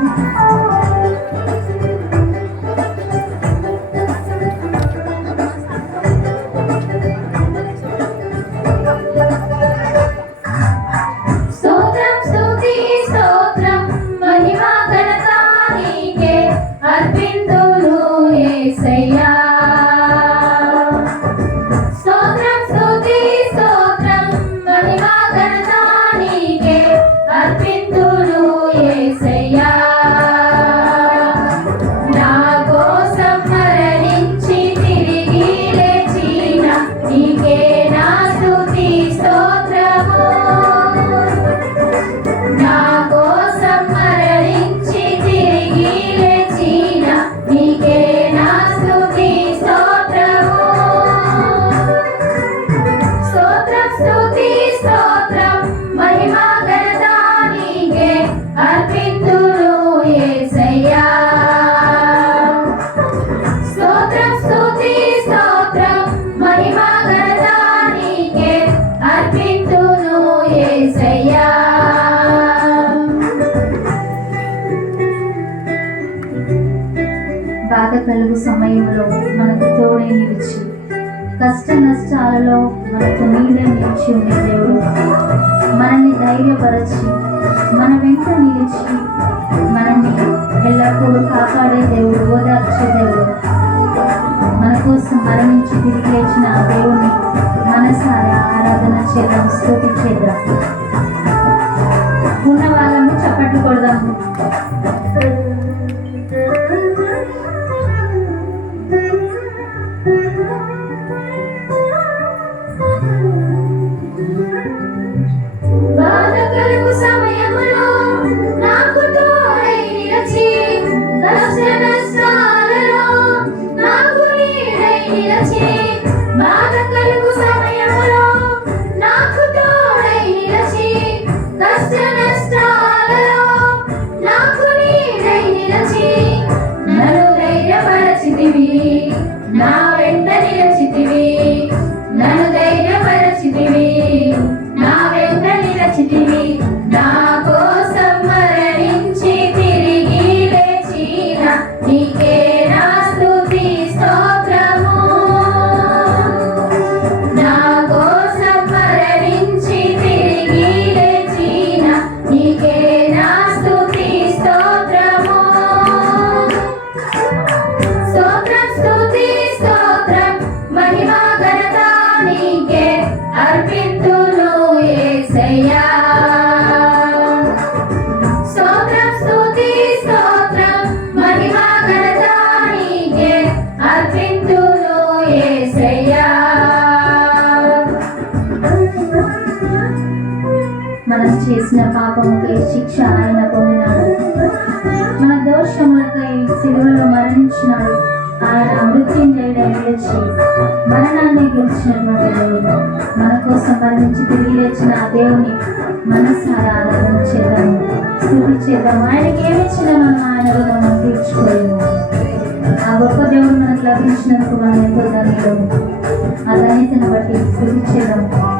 Oh, కష్ట నష్టాలలో మనకు నీళ్ళ నిలిచి ఉండే దేవుడు. మనల్ని ధైర్యపరచి మన వెంట నిలిచి మనల్ని ఎల్లప్పుడూ కాపాడే దేవుడు ఓదార్చే దేవుడు. మన కోసం మరణించి తిరిగి లేచిన దేవుడిని మనసారి ఆరాధన చేద్దాం స్థుతి చేద్దాం. ఉన్న వాళ్ళను చప్పట్లు కొడదాము. మనసు చేసిన పాపంకి శిక్ష ఆయన పొందినాడు. మన దోషములకై సిలువలో మరణించినాడు. ఆయన అమృత్యం చేయడం లేచి మరణాన్ని గెలిచినటువంటి దేవుడు. మన కోసం మరణించి తిరిగి లేచిన ఆ దేవుని మనసారా ఆరాధన చేద్దాం స్థుతి చేద్దాం ఆయనకి ఏమిచ్చిన మనం ఆయన మనం తీర్చుకోలేము. ఆ గొప్ప దేవుడు మనకు లభించినందుకు మనం ఎంతో ధన్యుడు ఆ ధన్యతను బట్టి స్థుతి చేద్దాము.